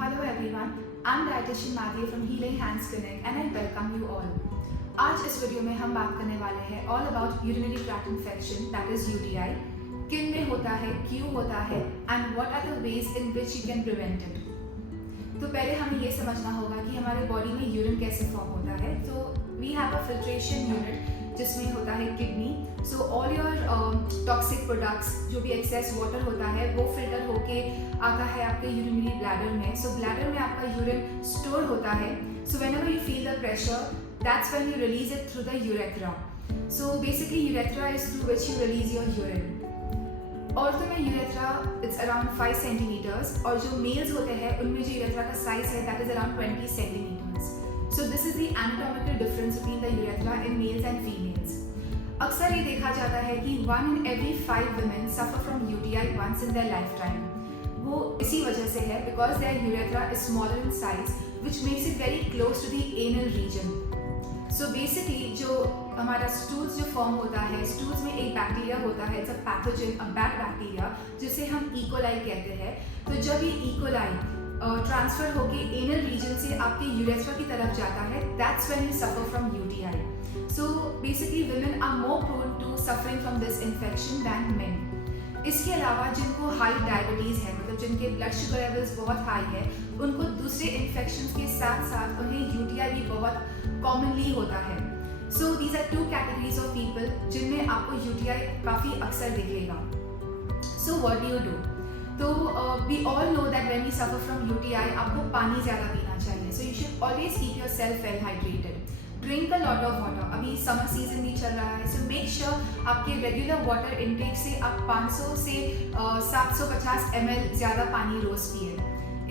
Hello everyone, I'm dietitian Madhya from Healing Hands Clinic and I welcome you all. आज इस video में हम बात करने वाले हैं all about urinary tract infection that is UTI, किन में होता है, क्यों होता है and what are the ways in which you can prevent it. तो पहले हमें ये समझना होगा कि हमारे बॉडी में यूरिन कैसे फॉर्म होता है. तो we have a filtration unit जिसमें होता है kidney. So all your toxic products जो भी एक्सेस वाटर होता है वो फिल्टर होके आता है आपके यूरिनरी ब्लैडर में. सो ब्लैडर में आपका यूरिन स्टोर होता है. So whenever you feel the pressure that's when you release it through the urethra. So basically urethra is through which you release your urine. औरतों में यूरेथ्रा इट्स अराउंड 5 सेंटीमीटर्स और जो mails होते हैं उनमें जो यूरेथ्रा का साइज है that is around 20 centimetres. So this is the anatomical difference between the urethra in males and females. अक्सर ये देखा जाता है कि 1 in every 5 women suffer from UTI once in their lifetime. वो इसी वजह से है because their urethra is smaller in size, which makes it very close to the anal region. So basically जो हमारा stools जो फॉर्म होता है, stools में एक बैक्टीरिया होता है, it's a pathogen, a bad bacteria, जिसे हम E. coli कहते हैं. तो जब ये E. coli ट्रांसफर होके एनल रीजन से आपके यूरेथ्रा की तरफ जाता है, that's when you suffer from UTI. So basically women are more prone to suffering from this infection than men. इसके अलावा जिनको हाई डायबिटीज़ है, मतलब जिनके ब्लड शुगर लेवल्स बहुत हाई है, उनको दूसरे इन्फेक्शन के साथ साथ उन्हें यूटीआई भी बहुत कॉमनली होता है. So these are 2 categories of people जिनमें आपको यूटीआई काफ़ी अक्सर दिखेगा. So what do you do? तो we all know that when we suffer from UTI आपको पानी ज़्यादा पीना चाहिए. So you should always keep yourself well hydrated. Drink a lot of water. अभी समर सीजन भी चल रहा है, सो मेक श्योर आपके रेगुलर वाटर इनटेक से आप 500 से 750 ml ज़्यादा पानी रोज़ पिए.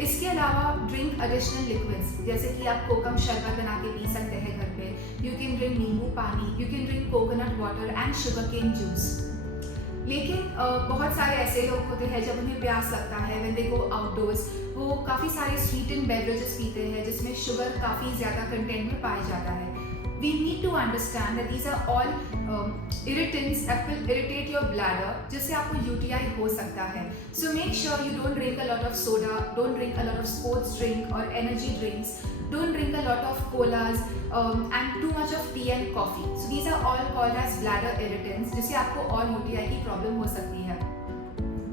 इसके अलावा ड्रिंक एडिशनल लिक्विड्स, जैसे कि आप कोकम शरबत बना के पी सकते हैं घर पे. You can drink nimbu pani, you can drink coconut water and sugarcane juice. लेकिन बहुत सारे ऐसे लोग होते हैं जब उन्हें प्यास लगता है, व्हेन दे गो आउटडोर्स, वो काफ़ी सारे स्वीटेंड बेवरेजेस पीते हैं जिसमें शुगर काफ़ी ज़्यादा कंटेंट में पाया जाता है. We need to understand that these are all irritants that will irritate your bladder, जिससे आपको UTI हो सकता है. So make sure you don't drink a lot of soda, don't drink a lot of sports drink or energy drinks, don't drink a lot of colas and too much of tea and coffee. So these are all called as bladder irritants, जिससे आपको और UTI की problem हो सकती है.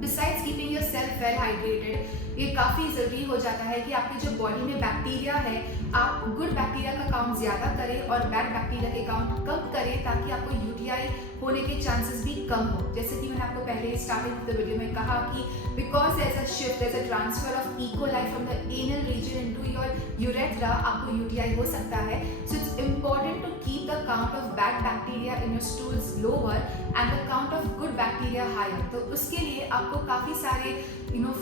Besides keeping yourself well hydrated, ये काफ़ी ज़रूरी हो जाता है कि आपकी जो बॉडी में बैक्टीरिया है, आप गुड बैक्टीरिया का काउंट ज़्यादा करें और बैड बैक्टीरिया के काउंट कम करें, ताकि आपको यूटीआई होने के चांसेस भी कम हो. जैसे कि मैंने आपको पहले स्टार्टिंग ऑफ द वीडियो में कहा कि because there is a shift, there is a transfer of E. coli from the anal region into your urethra, आपको यूटीआई हो सकता है. So it's important to keep the count of bad bacteria in your stools lower and the count of good bacteria higher. तो उसके लिए आपको काफ़ी सारे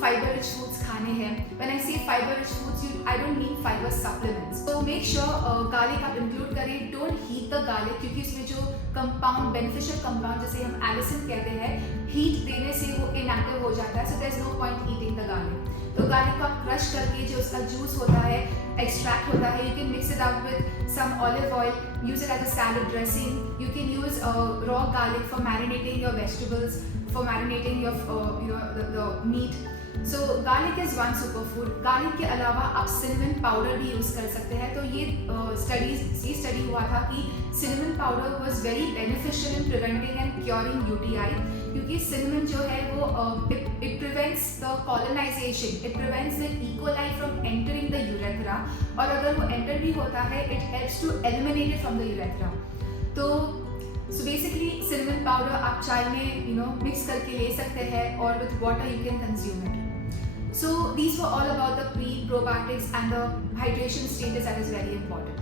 फाइबर रिच फूड्स खाने हैं. व्हेन आई से fibre rich foods, I don't mean fibre supplements. तो मेक श्योर गार्लिक आप इंक्लूड करें. डोंट हीट द गार्लिक, क्योंकि इसमें जो कंपाउंड, बेनिफिशियल कंपाउंड जिसे हम एलिसिन कहते हैं, हीट देने से वो इनएक्टिव हो जाता है. So there is no point eating the garlic. तो गार्लिक को आप क्रश करके जो उसका जूस होता है, एक्सट्रैक्ट होता है, you can mix it out with some olive oil, use it as a salad dressing. You can use raw garlic for marinating your vegetables, for marinating your the meat. So garlic is one super food. Garlic के अलावा आप cinnamon powder भी use कर सकते हैं. तो ये study हुआ था कि cinnamon powder was very beneficial in preventing and curing UTI, क्योंकि सिनेमन जो है वो it prevents the colonisation, it prevents the E. coli from entering the urethra, और अगर वो एंटर भी होता है it helps to eliminate it from the urethra. तो सो बेसिकली सिनेमन पाउडर आप चाय में मिक्स करके ले सकते हैं और with water you can consume it. So these were all about the pre-probiotics and the hydration status that is very important.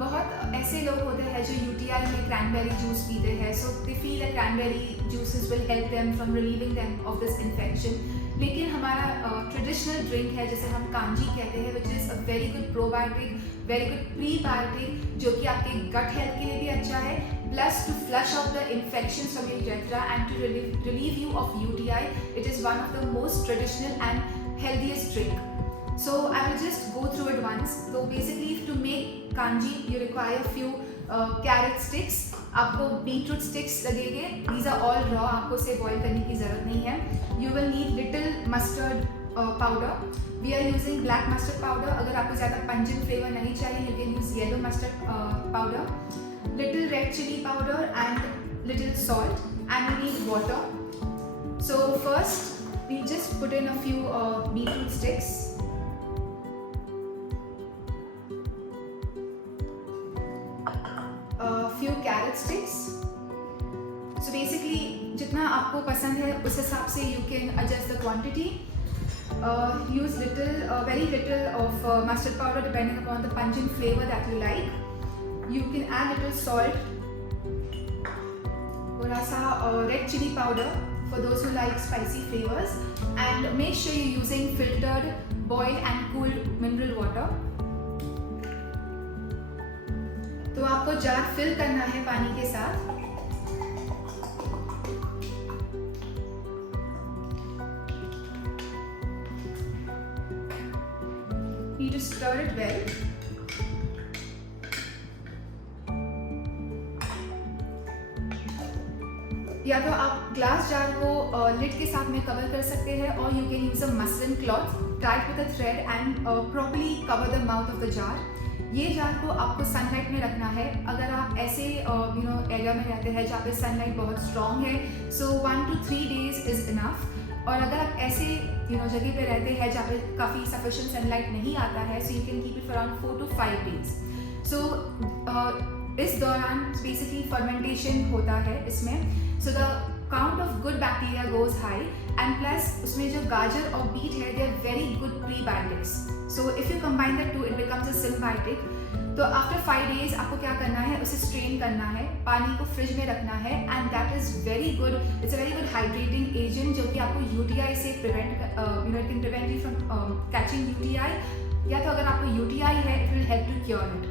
बहुत ऐसे लोग होते हैं जो यूटीआई में क्रैनबेरी जूस पीते हैं. So they feel that cranberry juices will help them from relieving them of this infection. लेकिन हमारा ट्रेडिशनल ड्रिंक है जिसे हम कांजी कहते हैं, which is a very good probiotic, very good prebiotic, जो कि आपके गट हेल्थ के लिए भी अच्छा है, plus to flush out the infections from your urethra and to relieve you of UTI. It is one of the most traditional and healthiest drink. So I will just go through it once. So basically to make kanji you require few carrot sticks. आपको beetroot sticks लगेंगे. These are all raw, आपको इसे boil करने की ज़रूरत नहीं है. You will need little mustard powder. We are using black mustard powder. अगर आपको ज़्यादा पंजेंट फ्लेवर नहीं चाहिए, you can use yellow mustard powder, little red chilli powder and little salt, and we need water. So first we just put in a few beetroot sticks. A few carrot sticks. So basically जितना आपको पसंद है उस हिसाब से you can adjust the quantity. Use very little of mustard powder depending upon the pungent flavor that you like. You can add little salt, थोड़ा सा red chili powder for those who like spicy flavors, and make sure you're using filtered, boiled and cooled mineral water. तो आपको jar fill करना है पानी के साथ. You need to stir it well. या तो आप ग्लास जार को लिड के साथ में कवर कर सकते हैं, और you can use a muslin cloth tied with a thread and properly cover the mouth of the jar. ये जार को आपको सनलाइट में रखना है. अगर आप ऐसे एरिया में रहते हैं जहाँ पे सनलाइट बहुत स्ट्रॉन्ग है, सो 1 to 3 days इज इनफ. और अगर आप ऐसे जगह पे रहते हैं जहाँ पे काफ़ी सफिशिएंट सनलाइट नहीं आता है, so you can keep it for around 4 to 5 days. सो इस दौरान बेसिकली फर्मेंटेशन होता है इसमें. So the count of good bacteria goes high, and plus उसमें जो गाजर और बीट है, they are very good prebiotics. So if you combine the two, it becomes a symbiotic. तो after 5 days आपको क्या करना है, उसे स्ट्रेन करना है, पानी को फ्रिज में रखना है, and that is very good. It's a very good hydrating agent जो कि आपको UTI से prevent it can prevent you from catching UTI. या तो अगर आपको UTI है, it will help to cure it.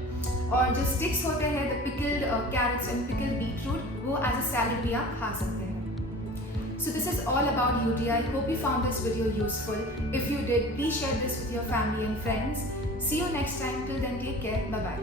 और जो स्टिक्स होते हैं, the pickled carrots and pickled beetroot, वो एज अ सैलड भी आप खा सकते हैं. So this is all about UTI. Hope you found this video useful. If you did, please share this with your family and friends. See you next time. Till then, take care. Bye bye.